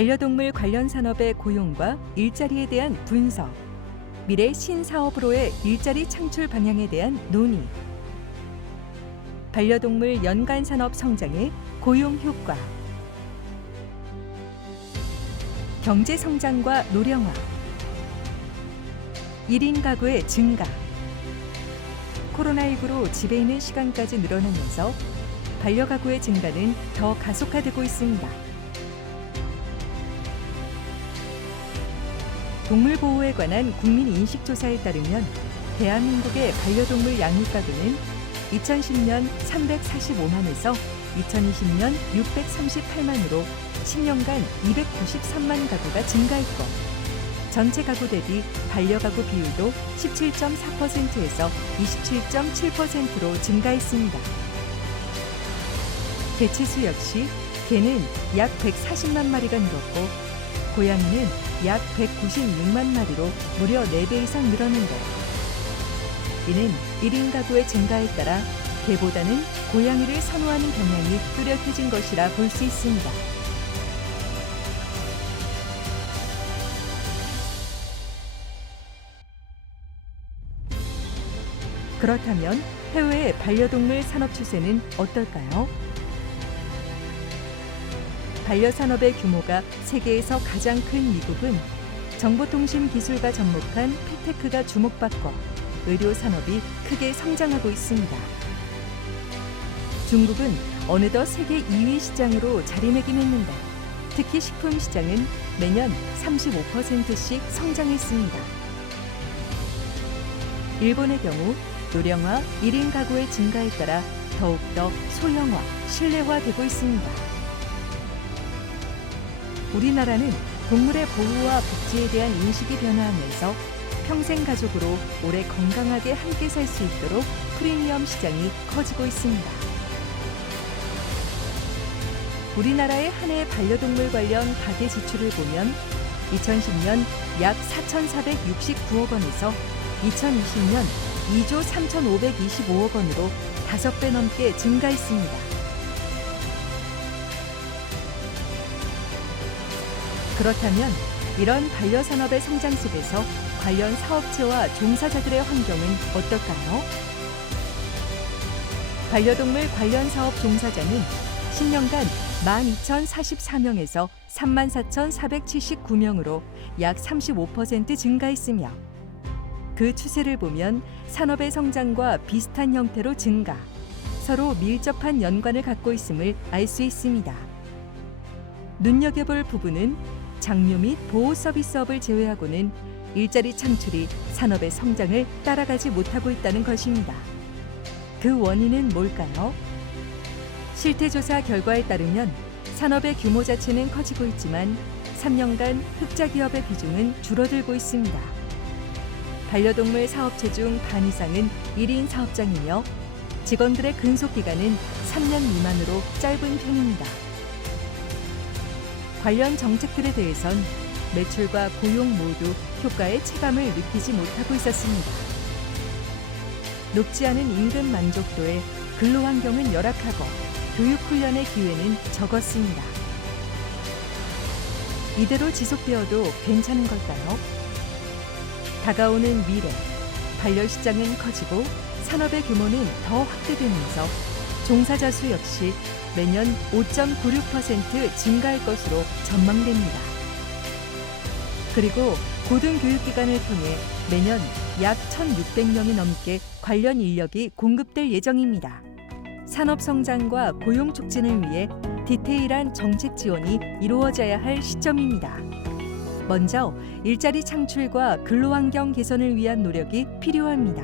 반려동물 관련 산업의 고용과 일자리에 대한 분석, 미래 신사업으로의 일자리 창출 방향에 대한 논의, 반려동물 연간 산업 성장의 고용 효과, 경제 성장과 노령화, 1인 가구의 증가, 코로나19로 집에 있는 시간까지 늘어나면서 반려가구의 증가는 더 가속화되고 있습니다. 동물보호에 관한 국민인식조사에 따르면 대한민국의 반려동물 양육가구는 2010년 345만에서 2020년 638만으로 10년간 293만 가구가 증가했고, 전체 가구 대비 반려가구 비율도 17.4%에서 27.7%로 증가했습니다. 개체수 역시 개는 약 140만 마리가 늘었고 고양이는 약 196만 마리로 무려 4배 이상 늘었는데, 이는 1인 가구의 증가에 따라 개보다는 고양이를 선호하는 경향이 뚜렷해진 것이라 볼 수 있습니다. 그렇다면 해외의 반려동물 산업 추세는 어떨까요? 반려산업의 규모가 세계에서 가장 큰 미국은 정보통신 기술과 접목한 핏테크가 주목받고 의료산업이 크게 성장하고 있습니다. 중국은 어느덧 세계 2위 시장으로 자리매김했는데, 특히 식품 시장은 매년 35%씩 성장했습니다. 일본의 경우 노령화, 1인 가구의 증가에 따라 더욱더 소형화, 실내화되고 있습니다. 우리나라는 동물의 보호와 복지에 대한 인식이 변화하면서 평생 가족으로 오래 건강하게 함께 살 수 있도록 프리미엄 시장이 커지고 있습니다. 우리나라의 한 해 반려동물 관련 가계 지출을 보면 2010년 약 4,469억 원에서 2020년 2조 3,525억 원으로 5배 넘게 증가했습니다. 그렇다면 이런 반려산업의 성장 속에서 관련 사업체와 종사자들의 환경은 어떨까요? 반려동물 관련 사업 종사자는 10년간 12,044명에서 34,479명으로 약 35% 증가했으며, 그 추세를 보면 산업의 성장과 비슷한 형태로 증가, 서로 밀접한 연관을 갖고 있음을 알 수 있습니다. 눈여겨볼 부분은 장려 및 보호 서비스업을 제외하고는 일자리 창출이 산업의 성장을 따라가지 못하고 있다는 것입니다. 그 원인은 뭘까요? 실태조사 결과에 따르면 산업의 규모 자체는 커지고 있지만 3년간 흑자 기업의 비중은 줄어들고 있습니다. 반려동물 사업체 중 반 이상은 1인 사업장이며 직원들의 근속 기간은 3년 미만으로 짧은 편입니다. 관련 정책들에 대해선 매출과 고용 모두 효과의 체감을 느끼지 못하고 있었습니다. 높지 않은 임금 만족도에 근로환경은 열악하고 교육훈련의 기회는 적었습니다. 이대로 지속되어도 괜찮은 걸까요? 다가오는 미래, 반려시장은 커지고 산업의 규모는 더 확대되면서 종사자 수 역시 매년 5.96% 증가할 것으로 전망됩니다. 그리고 고등교육기관을 통해 매년 약 1,600명이 넘게 관련 인력이 공급될 예정입니다. 산업 성장과 고용 촉진을 위해 디테일한 정책 지원이 이루어져야 할 시점입니다. 먼저 일자리 창출과 근로환경 개선을 위한 노력이 필요합니다.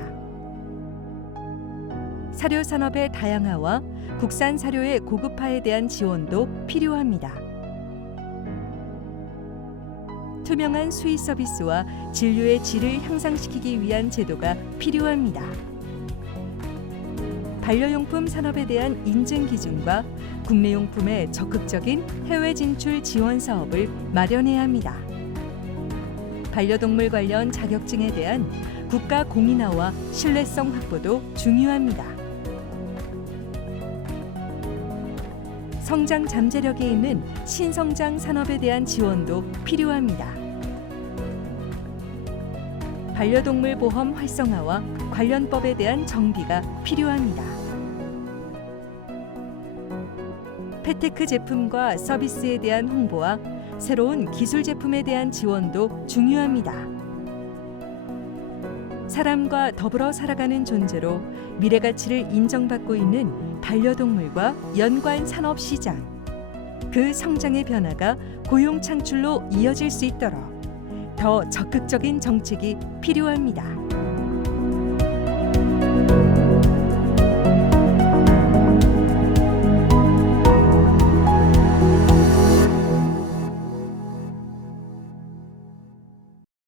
사료 산업의 다양화와 국산 사료의 고급화에 대한 지원도 필요합니다. 투명한 수의 서비스와 진료의 질을 향상시키기 위한 제도가 필요합니다. 반려용품 산업에 대한 인증 기준과 국내용품의 적극적인 해외 진출 지원 사업을 마련해야 합니다. 반려동물 관련 자격증에 대한 국가 공인화와 신뢰성 확보도 중요합니다. 성장 잠재력이 있는 신성장 산업에 대한 지원도 필요합니다. 반려동물 보험 활성화와 관련법에 대한 정비가 필요합니다. 펫테크 제품과 서비스에 대한 홍보와 새로운 기술 제품에 대한 지원도 중요합니다. 사람과 더불어 살아가는 존재로 미래 가치를 인정받고 있는 반려동물과 연관 산업 시장. 그 성장의 변화가 고용 창출로 이어질 수 있도록 더 적극적인 정책이 필요합니다.